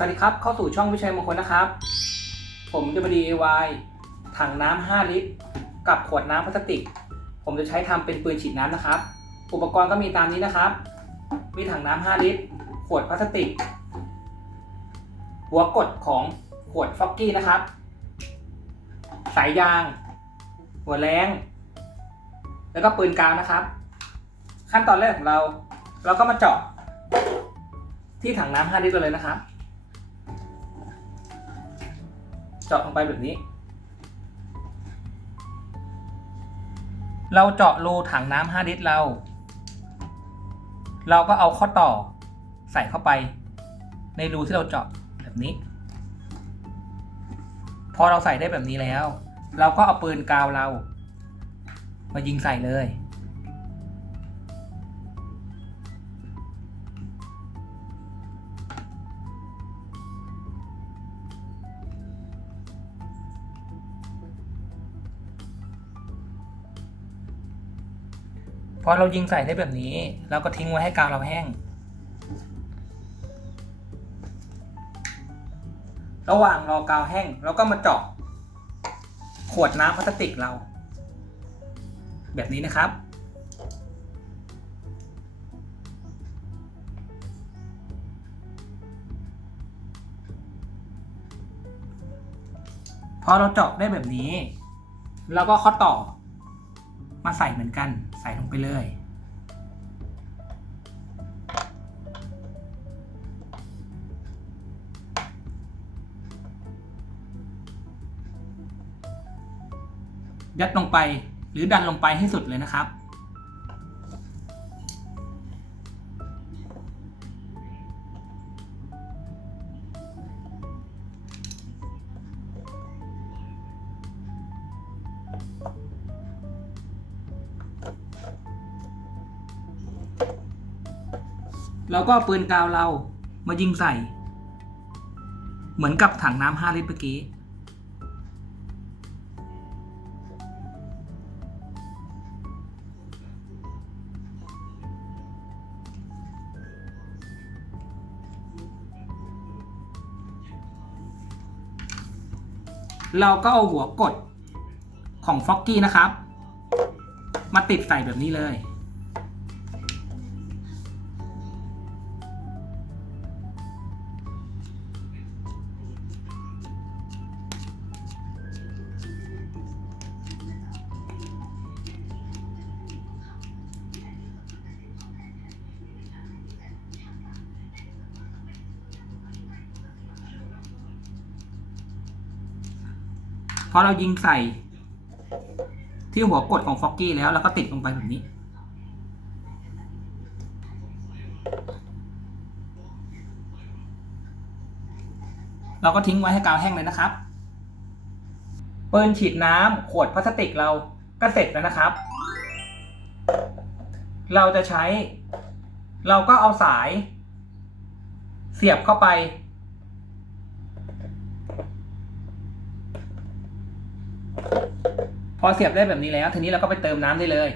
สวัสดีครับ เข้าสู่ช่องวิชัยมงคลนะครับ ผมจะมา DIY ถังน้ำ5ลิตร กับขวดน้ำพลาสติก ผมจะใช้ทำเป็นปืนฉีดน้ำนะครับ อุปกรณ์ก็มีตามนี้นะครับ มีถังน้ำ5ลิตร ขวดพลาสติก หัวกดของขวดฟอกกี้นะครับ สายยาง หัวแรงแล้วก็ปืนกาวนะครับ ขั้นตอนแรกของเรา เราก็มาเจาะที่ถังน้ำ5ลิตรเลยนะครับ เจาะลงไปแบบนี้ เราเจาะรูถังน้ำ5ลิตรเรา เราก็เอาข้อต่อใส่เข้าไป ในรูที่เราเจาะแบบนี้ พอเราใส่ได้แบบนี้แล้ว เราก็เอาปืนกาวเรา มายิงใส่เลย พอเรายิงใส่ได้แบบนี้ เราก็ทิ้งไว้ให้กาวเราแห้ง ระหว่างรอกาวแห้งเราก็มาเจาะขวดน้ำพลาสติกเรา แบบนี้นะครับพอเราเจาะได้แบบนี้เราก็ข้อต่อ มาใส่เหมือนกัน ใส่ลงไปเลย ยัดลงไปหรือดันลงไปให้สุดเลยนะครับ เราก็ปืนกาวเรามายิงใส่ เหมือนกับถังน้ำห้าลิตรเมื่อกี้ เราก็เอาหัวกดของฟ็อกกี้นะครับ มาติดใส่แบบนี้เลย อเรายิงใส่ ที่หัวกดของฟ็อกกี้แล้วเราก็ติดลงไปแบบนี้ เราก็ทิ้งไว้ให้กาวแห้งเลยนะครับปืนฉีดน้ำขวดพลาสติกเราก็เสร็จแล้วนะครับ เราจะใช้ เราก็เอาสาย เสียบเข้าไป พอเสียบได้แบบนี้แล้ว ทีนี้เราก็ไปเติมน้ำได้เลย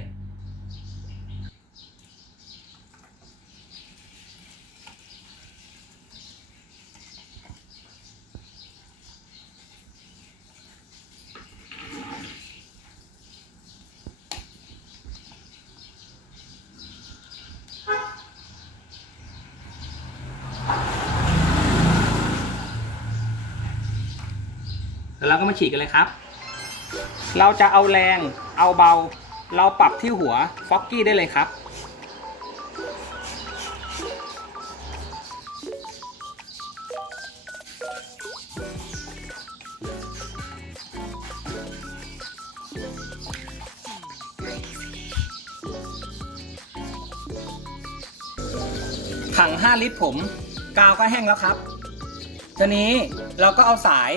แล้วเราก็มาฉีดกันเลยครับ เราจะเอาแรง เอาเบา เราปรับที่หัวฟ็อกกี้ได้เลยครับ ถัง 5 ลิตรผม กาวก็แห้งแล้วครับทีนี้เราก็เอาสาย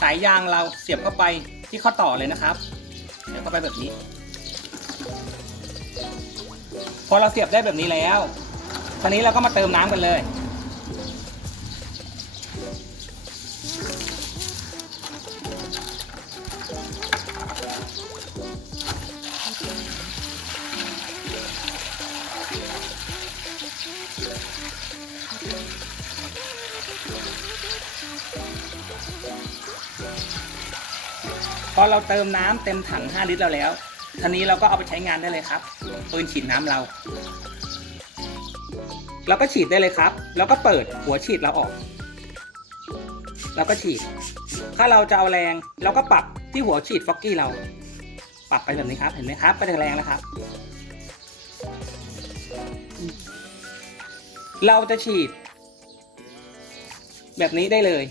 สายยางเราเสียบเข้าไป ที่ข้อต่อเลยนะครับเดี๋ยวก็ไปแบบนี้ พอเราเสียบได้แบบนี้แล้วทีนี้เราก็มาเติมน้ำกันเลย พอเราเติมน้ำเต็มถัง 5 ลิตรเราแล้วทีนี้เราก็เอาไปใช้งานได้เลยครับปืนฉีดน้ำเรา เราก็ฉีดได้เลยครับ แล้วก็เปิดหัวฉีดเราออก เราก็ฉีด ถ้าเราจะเอาแรงเราก็ปรับที่หัวฉีดฟอกกี้เรา ปรับไปแบบนี้ครับ เห็นไหมครับ ไปแรงแล้วครับ เราจะฉีด แบบนี้ได้เลย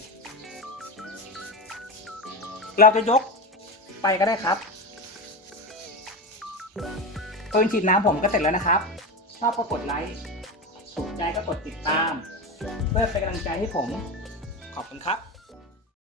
เราจะยก ไปก็ได้ครับปืนฉีดน้ำผมก็เสร็จแล้วนะครับ ชอบก็กดไลค์ถูกใจก็กดติดตาม เพื่อเป็นกำลังใจให้ผม ขอบคุณครับ